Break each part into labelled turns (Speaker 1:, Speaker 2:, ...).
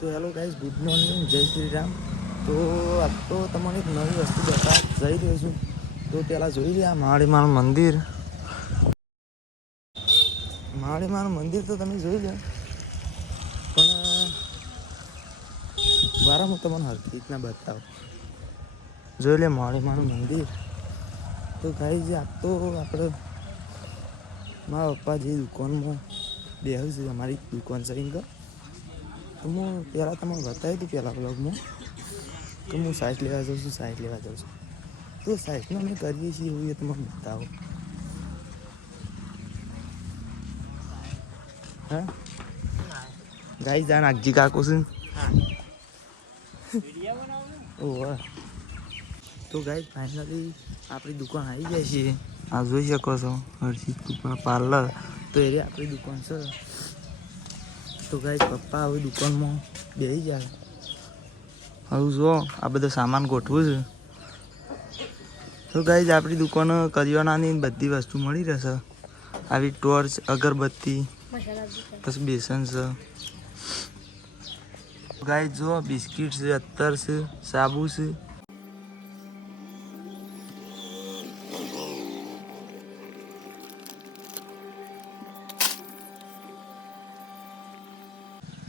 Speaker 1: તો hello guys, good morning, જય શ્રી રામ. તો આ તો તમને એક નવી વસ્તુ બતાવવા જઈ રહ્યો છું. તો પહેલાં જોઈ લે આ માળીમાનું મંદિર. માળીમાનું મંદિર તો તમે જોઈ લો. પણ વારા હું તમને હરખી રીતના બતાવું. જોઈ લે માળીમાનું મંદિર. તો ગાઈઝ આ તો આપણે મારા પપ્પા જે દુકાનમાં બેહું છે, અમારી દુકાન છે હું પહેલાં તમે બતાવી હતી પહેલાં બ્લોગમાં કે હું સાઈટ લેવા જાઉં છું સાઈટ લેવા જાઉં છું તો સાઈઝમાં અમે કરીએ છીએ એવું એ તમને બતાવો હા ગાઈ જા નાગજી કાકો છે ઓહ તો ગાઈ ફાઇનલી આપણી દુકાન આવી જાય છે આ જોઈ શકો છો હર્ષિત પાર્લર તો એ આપણી દુકાન છે તો ગાય પપ્પા હવે દુકાનમાં બેસી જાય હવે જો, આ બધો સામાન ગોઠવું છે. તો ગાઈ આપણી દુકાન કરિયાણાની બધી વસ્તુ મળી રહેશે. આવી ટોર્ચ, અગરબત્તી, પછી બેસન છે. ગાય જો, બિસ્કિટ છે અત્તર છે, સાબુ છે.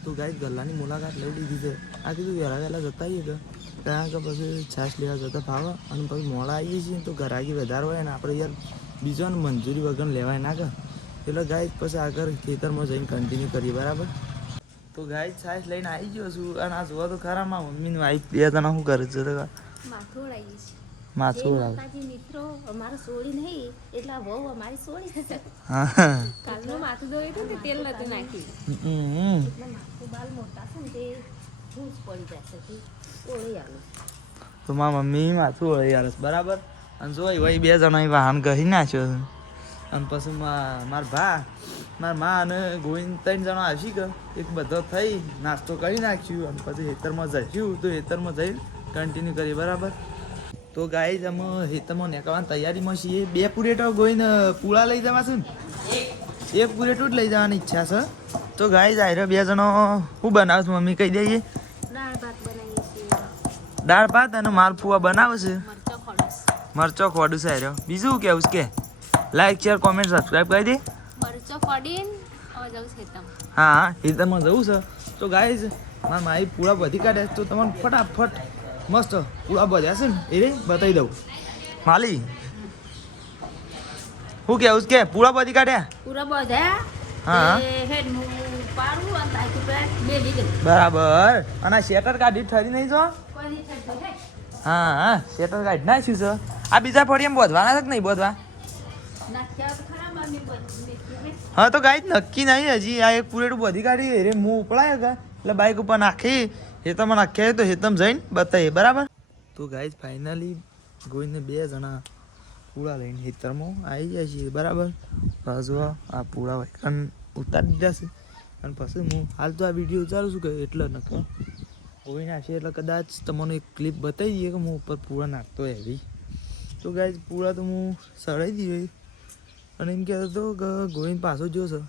Speaker 1: તો ગાય ગલ્લાની મુલાકાત લઈ લીધી છે. આ કીધું વહેલા વહેલા જતા આવીએ કે કારણ કે પછી છાશ લેવા જતા ફાવે અને પછી મોડા આવીએ છીએ તો ઘરાકી વધારે હોય ને આપણે યાર બીજાને મંજૂરી વગર લેવાય ના કે એટલે ગાય પછી આગળ ખેતરમાં જઈને કન્ટિન્યુ કરીએ, બરાબર? તો ગાય છાશ લઈને આવી ગયો છું અને આ જોવા તો ખરા, મારા મમ્મીની વાઈફ બે જણા શું કરે છે
Speaker 2: માથું ઓળાઈએ છીએ
Speaker 1: માછું સોળ
Speaker 2: આવે. મિત્રો અમારો સોળી નહીં એટલે આ વહુ અમારી સોળી છે.
Speaker 1: હા.
Speaker 2: કાલનું માથું ધોયું હતું તેલ નાખ્યું.
Speaker 1: હમ.
Speaker 2: માથું બાલ મોટા છે ને તે ભૂસ પડી જશે ઓળી આવું
Speaker 1: તો મમ્મી માથું બરાબર? અને જોઈ વહી બે જણા વાહન કહી નાખ્યો અને પછી મા- મારા ભા મારા મા અને ગોવિંદ ત્રણ જણા આવી ગયો. એક બધો થઈ નાસ્તો કરી નાખ્યું અને પછી હેતરમાં જઈશું તો હેતરમાં જઈને કન્ટિન્યુ કરીએ બરાબર? તો ગાઈઝ અમે હેતરમાં નીકળવાની તૈયારીમાં છીએ. બે પુરેટો ગોઈને પૂળા લઈ જવા છે ને? એક પુરેટો જ લઈ જવાની ઈચ્છા છે. તો ગાઈઝ આયરો બે જણો શું બનાવશે? મમ્મી કહી દઈએ
Speaker 2: દાળ ભાત
Speaker 1: અને માલપુઆ બનાવે છે?
Speaker 2: મરચો
Speaker 1: ખોડું છે. આયરો. બીજું કેવું છે કે? લાઈક શેર કોમેન્ટ સબસ્ક્રાઈબ કરી દે.
Speaker 2: મરચો તમ
Speaker 1: હા હિતમાં જવું છે. તો ગાઈઝ મારા મારી પૂળા વધી કાઢે તો તમને ફટાફટ મસ્ત. પૂરા બધ્યા છે ને? એ રે બતાવી દઉં. માલી. શું કે પૂરા બધી કાઢ્યા
Speaker 2: પૂરા બધા
Speaker 1: હા. બરાબર. અને શેટર કાઢી ઠરી નહીં છો?
Speaker 2: હે?
Speaker 1: હા શેટર કાઢી નાખ્યું છે. આ બીજા ફળી એમ બોધવાના છે નહીં બોધવા?
Speaker 2: બધી
Speaker 1: હા. તો કાંઈ નક્કી નહીં હજી. આ એક પૂરેટું બધી કાઢી રે મું ઉપડાય એટલે બાઇક ઉપર નાખી. હેતમાં નાખ્યા તો હેતમ જઈને બતાવીએ, બરાબર? તો ગાઈઝ ફાઇનલી ગોઈને બે જણા પૂળા લઈને હેતરમાં આવી જાય છે બરાબર? પાછો આ પૂળા વાયકન ઉતારી દીધા છે. અને પછી હું હાલ તો આ વીડિયો ઉતારું છું કે એટલે નથી ગોઈને નાખશે એટલે કદાચ તમને એક ક્લિપ બતાવી દઈએ કે હું ઉપર પૂળા નાખતો એવી તો ગાઈઝ પૂળા તો હું સળાઈ દીધો અને એમ કહેતો હતો કે ગોવિંદ પાછો જોશે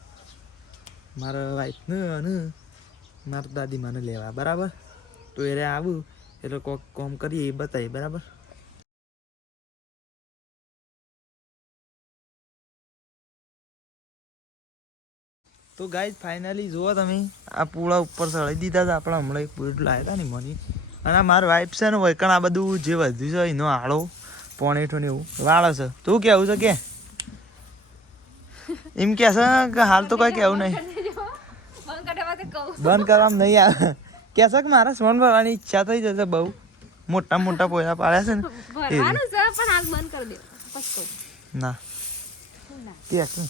Speaker 1: મારા વાઈફને અને મારા દાદી મને લેવા, બરાબર? તો એ આવું, એટલે કોક કોમ કરીએ, એ બતાવી બરાબર? તો ગાઈઝ ફાઇનલી જુઓ તમે, આ પૂળા ઉપર સળી દીધા હતા આપણે હમણાં એક પૂરું લાવ્યા હતા ને મની. અને મારા વાઈફ છે ને વૈકણ આ બધું જે વધ્યું છે, એનો આળો, પોણેઠો ને એવું, વાળો છે. તું કેવું છે કે? એમ કે છે કે હાલ તો કઈ કેવું નહીં.
Speaker 2: બંધ તો
Speaker 1: કરવામાં નહીં આવે. કે છે કે મારા સોન ભરવાની ઈચ્છા થઈ જશે બહુ. મોટા મોટા પોયા પાડ્યા છે ને.
Speaker 2: ભરવાનું છે પણ હાલ બંધ કરી દે. પછી
Speaker 1: ના. કે છે.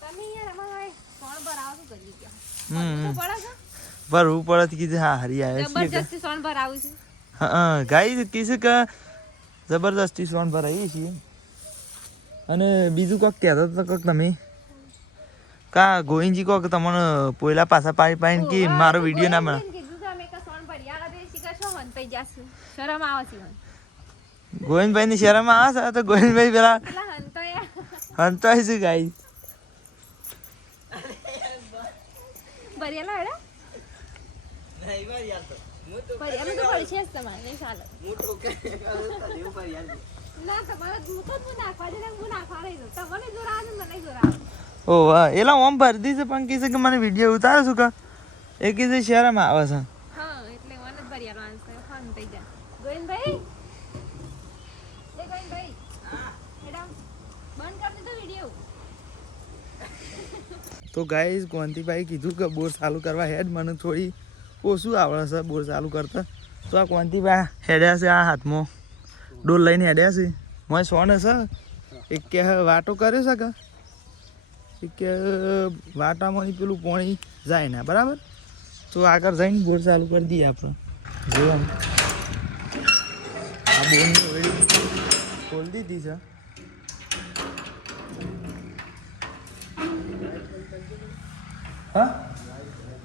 Speaker 2: તમે યાર અમારે સોણ ભરાવા શું કરી ગયા
Speaker 1: હમ.
Speaker 2: પડે
Speaker 1: ભરવું કીધું હા હરી આવે
Speaker 2: જબરજસ્તી ભરાવું છે?
Speaker 1: હા ગાઈ કીધું કે જબરદસ્તી સોન ભરાઈએ છીએ. અને બીજું કોક કહેતા તો કોક તમે. કા ગોવિંદજી કોક તમને પોયલા પાછા પાડી પાડીને કે મારો વીડિયો ના બના
Speaker 2: કે.
Speaker 1: ગોવિંદભાઈ ની શરમ આવે છે તો ગોવિંદભાઈ પેલા
Speaker 2: તો
Speaker 1: છે ગાઈ
Speaker 2: ના તમારે હું તો હું નાખવા દે હું નાખવા નહીં તમને જોરા મને જોર
Speaker 1: ઓ વાહ. એલા ઓમ ભરતી છે પણ કહે છે કે મને વીડિયો ઉતારો છું કે? એ કહે છે શરમ આવે છે.
Speaker 2: હા એટલે મને જ ભરી આલવાનું છે ફોન થઈ જાય. ગોવિંદભાઈ? એ ગોવિંદભાઈ મેડમ બંધ કરી દીધો વીડિયો
Speaker 1: તો ગાઈસ કોંતીભાઈ કીધું કે બોર ચાલુ કરવા હેડ. મને થોડી ઓછું આવડે છે બોર ચાલુ કરતા? તો આ કોંતીભાઈ હેડ્યા છે આ હાથમાં. ડોલ લઈને હેડ્યા છે. મને સોને છે? એક કે વાટો કર્યો છે કે? કે, વાટામાં પેલું પાણી જાય ના, બરાબર? તો આગળ જઈને બોર ચાલુ કરી દઈએ આપણે. જોવાનું. આ બોરની ઓળી ખોલી દીધી છે. હા?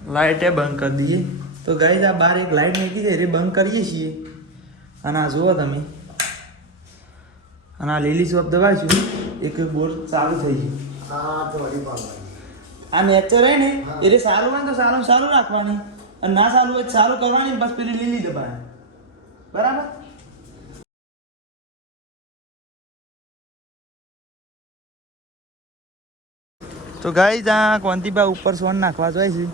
Speaker 1: લાઇટે બંધ કરી દઈએ. તો ગાઈઝ, આ બહાર એક લાઇટ મૂકી દે એ બંધ કરીએ છીએ. અને આ જુઓ તમે. અને આ લીલી શોપ દબાવીશું. એક બોર ચાલુ થઈ ગયું. આ નેચર હે ને એટલે સારું હોય તો સારું સારું રાખવાની. અને ના સારું હોય સારું કરવાની બસ પેલી લીલી દબાણ. બરાબર? તો ગાઈ આ કોંતીબા ઉપર સોન નાખવા જાય છે.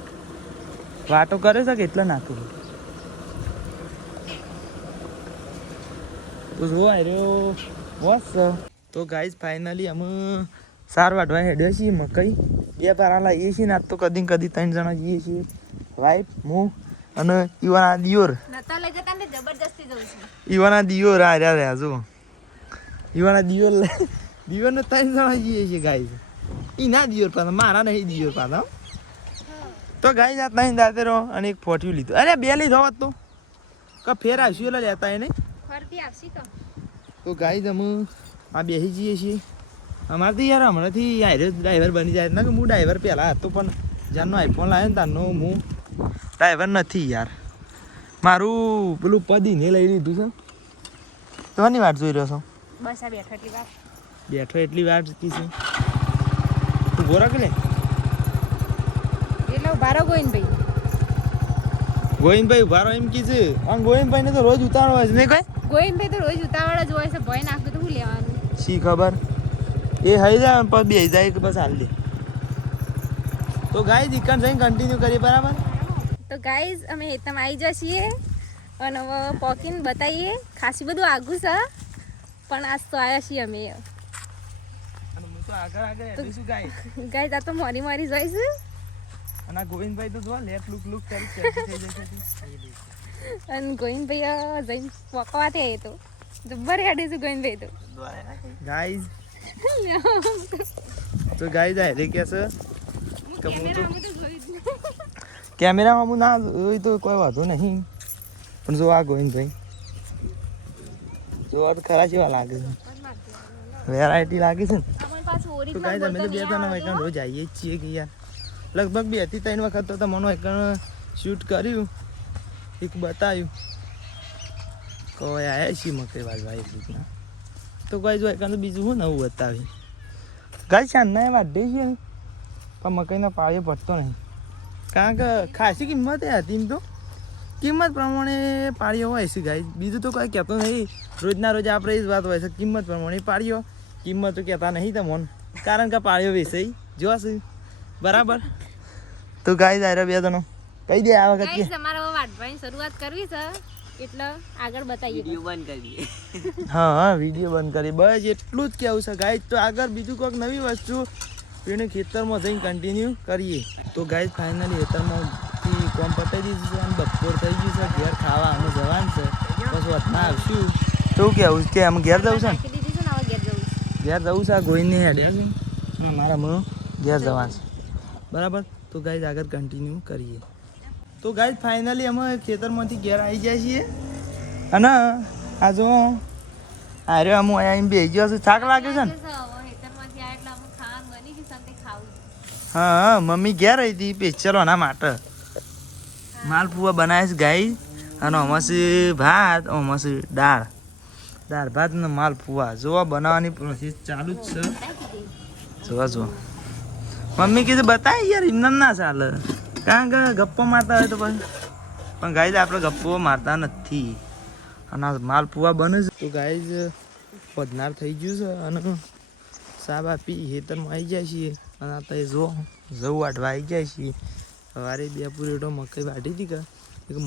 Speaker 1: વાટો કરે છે કે એટલે નાખ્યું તો જો રહ્યો બસ તો ગાઈઝ ફાઇનલી અમે સાર વાહે ડસી મકઈ. બે પારા લાવીએ છીએ ને આજ તો કદી કદી ત્રણ જણા જઈએ છીએ. વાઈફ હું અને ઈવાના દિયોર. ઈવાના દિયોર આ રહ્યા રહ્યા જો ઈવાના દિયોર દિયોર ને ત્રણ જણા જઈએ છીએ ગાય ઈ ના દિયોર પાછા મારા નહીં દિયોર પાછા તો ગાય જાત ત્રણ દાતે રહો અને એક ફોટ્યું લીધું. અરે બે લીધો હોત તો. કે ફેર આવશું એટલે લેતા એ નહીં
Speaker 2: તો.
Speaker 1: ગાય જમું આ બેસી જઈએ છીએ. અમારે તો યાર હમણાંથી ડ્રાઈવર બની જાય. ના કે હું ડ્રાઈવર પહેલાં હતો પણ જ્યારનો આઈફોન લાવ્યો ને ત્યારનો હું ડ્રાઈવર નથી યાર. મારું પેલું પદીને લઈ લીધું છે. તો આની વાટ જોઈ રહ્યો છો?
Speaker 2: બસ આ બેઠો એટલી વાર.
Speaker 1: બેઠો એટલી વાર જતી છે. તું ગોરા કે લે
Speaker 2: એટલે બારો ગોવિંદભાઈ.
Speaker 1: ગોવિંદભાઈ ઉભારો એમ કી છે. આમ ગોવિંદભાઈને તો રોજ ઉતાવળ હોય છે નહીં કોઈ?
Speaker 2: ગોવિંદભાઈ તો રોજ ઉતાવળ જ હોય છે. ભય નાખ્યું તો શું લેવાનું?
Speaker 1: શી ખબર? એ હઈ જાય પણ બે જાય કે બસ હાલ દે. તો ગાય ઇકન જઈને કન્ટિન્યુ કરીએ બરાબર?
Speaker 2: તો ગાઈઝ અમે હેતમ આવી જાય છીએ અને હવે પોકીને બતાવીએ ખાસી બધું આગું છે પણ આજ તો આવ્યા છીએ અમે.
Speaker 1: તો
Speaker 2: ગાઈઝ આ તો મોરી મોરી જોઈશું
Speaker 1: અને ગોવિંદભાઈ તો જો લેટ લુક લુક કરી થઈ જશે
Speaker 2: અને ગોવિંદભાઈ જઈને પોકવાથી આવી તો. જબ્બર હેડે છે ગોવિંદભાઈ તો.
Speaker 1: ગાઈઝ તો ગાઈ જાય રે કે છે? કેમેરામાં હું ના જોઈ તો કોઈ વાંધો નહીં. પણ જો આ ગોવિંદભાઈ. જો આ તો ખરા જેવા લાગે છે. વેરાયટી લાગે છે ને. તો ગાઈ અમે તો બે ત્રણ એકણ રોજ આવીએ છીએ કે યાર. લગભગ બેથી ત્રણ વખત તો તમારું એકણ શૂટ કર્યું. એક બતાવ્યું. કોઈ આવ્યા છીએ મકઈ વાળવા એક રીતના તો કોઈ જો એકણ તો બીજું હું નવું બતાવી. ગાય શાનના એ વાઢે છે. પણ મકાઈના પાળીએ પડતો નહીં. કારણ કે ખાસી કિંમત એ હતી એમ તો. કિંમત પ્રમાણે પાળીઓ હોય છે ગાય બીજું તો કોઈ કહેતો નહીં. રોજના રોજ આપણે એ જ વાત હોય છે કિંમત પ્રમાણે પાળીઓ. કિંમત તો કહેતા નહીં તમને. કારણ કે પાળીઓ વેચાઈ જોશે બરાબર? તો ગાય જાય બે જણો કહી દે આ વખત કે
Speaker 2: ગાઈઝ વાટવાની શરૂઆત કરવી છે. એટલે આગળ બતાવીએ
Speaker 1: હા હા વીડિયો બંધ કરી બસ એટલું જ કહેવું છે ગાય તો આગળ બીજું કોઈક નવી વસ્તુ એને ખેતરમાં જઈને કન્ટિન્યુ કરીએ. તો ગાય ફાઇનલી ખેતરમાંથી કોમ પતાવી દીધું છે અને બપોર થઈ ગયું છે. ઘેર ખાવા અમે જવાનું છે. બસ વતના આવશું. તો કેવું કે અમે ઘેર જવું છે
Speaker 2: ઘેર જવું છે.
Speaker 1: ઘેર જવું છે? આ ગોઈને હેડ્યા છે. અને મારા મો ઘેર જવાનું છે. બરાબર? તો ગાઈઝ આગળ કન્ટિન્યુ કરીએ. તો ગાય ફાઇનલી અમે ખેતરમાંથી ઘેર આવી જાય છીએ. અને આ જો અરે અમુ અહીંયા એમ બેસી ગયો છું. થાક લાગે છે ને. હા મમ્મી ઘેર આવી હતી આના માટે. માલપુવા બનાવીશ ગાય અને અમાસી ભાત અમાસી દાળ. દાળ ભાત ને માલપુવા જોવા બનાવવાની પ્રોસેસ ચાલુ જ છે. જોવા જો મમ્મી કીધું બતાય યાર એમને ના ચાલે. કારણ કે ગપ્પો મારતા હોય તો પછી પણ ગાઈઝ આપણે ગપ્પો મારતા નથી. અને માલપુવા બને છે. તો ગાઈઝ પદનાર થઈ ગયું છે અને સાબ આપી હેતરમાં આવી જાય છીએ. અને આ તો જો, જવું વાટવા આવી જાય છીએ. સવારે બે પૂરેટો મકાઈ વાટી હતી કે?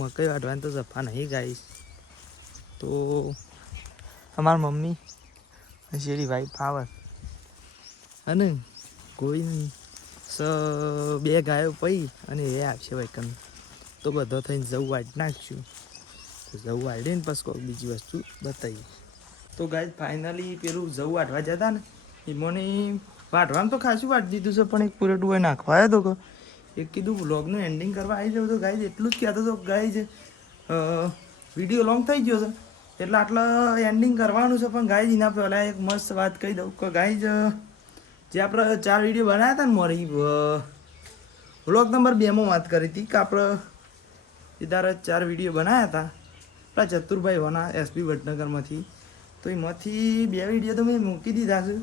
Speaker 1: મકઈ વાટવાની તો જફા નહીં ગાઈશ તો અમારા મમ્મી શેરી ભાઈ ફાવર અને કોઈ સ, બે ગાયો પઈ અને એ આવશે વૈકન તો બધો થઈને જવું વાટી નાખશું તો જવું વાળીને પછી કોઈ બીજી વસ્તુ બતાવી. તો ગાય ફાઇનલી પેલું જવું વાટવા જતા ને, એ મને વાટવાનું તો ખાસું વાટી દીધું છે, પણ એક પૂરેટું હોય નાખવા આવ્યો હતો એક કીધું બ્લોગનું એન્ડિંગ કરવા આવી જાવ તો ગાય એટલું જ કહેતો હતો ગાય વીડિયો લોંગ થઈ ગયો છે. એટલે આટલા એન્ડિંગ કરવાનું છે, પણ ગાય એના પહેલાં એક મસ્ત વાત કહી દઉં કે ગાય જે આપણે ચાર વીડિયો બનાવ્યા હતા ને મારી વ્લોગ નંબર બેમાં વાત કરી હતી કે આપણે સીધા ચાર વીડિયો બનાવ્યા હતા. આપણા ચતુરભાઈ વના એસપી વડનગરમાંથી તો એમાંથી બે વીડિયો તો મેં મૂકી દીધા છે.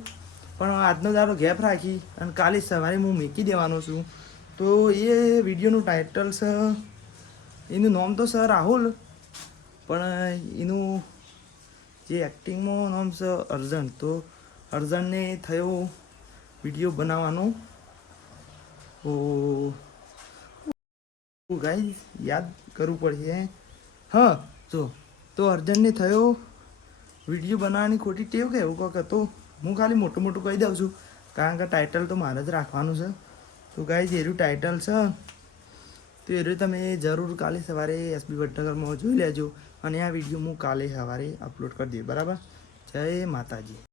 Speaker 1: પણ આજનો દારો ગેપ રાખી અને કાલે સવારે હું મૂકી દેવાનો છું. તો એ વિડીયોનું ટાઇટલ છે, એનું નામ તો સર રાહુલ. પણ એનું જે એક્ટિંગમાં નામ છે અર્જન. તો અર્જનને થયો વીડિયો બનાવવાનો. ઓ ગાઈ યાદ કરવું પડશે. હા, જો, તો અર્જનને થયો વીડિયો બનાવવાની ખોટી ટેવ કે એવું કંઈક હતો? હું ખાલી મોટું મોટું કહી દઉં છું. કારણ કે ટાઇટલ તો મારે જ રાખવાનું છે. તો ગાઈ એરું ટાઇટલ છે. તો એ તમે જરૂર કાલે સવારે એસબી વડનગરમાં જોઈ લેજો. અને આ વીડિયો હું કાલે સવારે અપલોડ કરી દઈએ બરાબર? જય માતાજી.